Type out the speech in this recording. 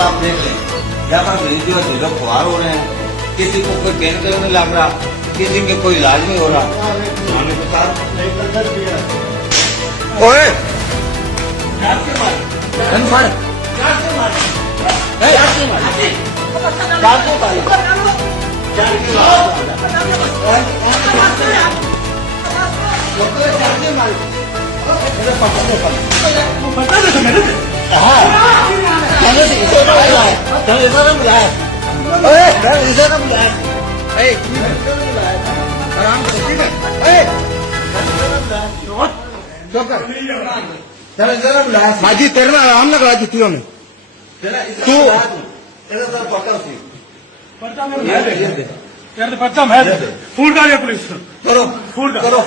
आप देख लें, यहाँ पर जो लोग खुआर हो रहे हैं, किसी को कोई पेन किलर नहीं लग रहा, किसी के कोई इलाज नहीं हो रहा। ओए बाजी तेरे ना आराम लग रहा जुतियों में तू पर्चा मैं फूल डालिए पुलिस करो।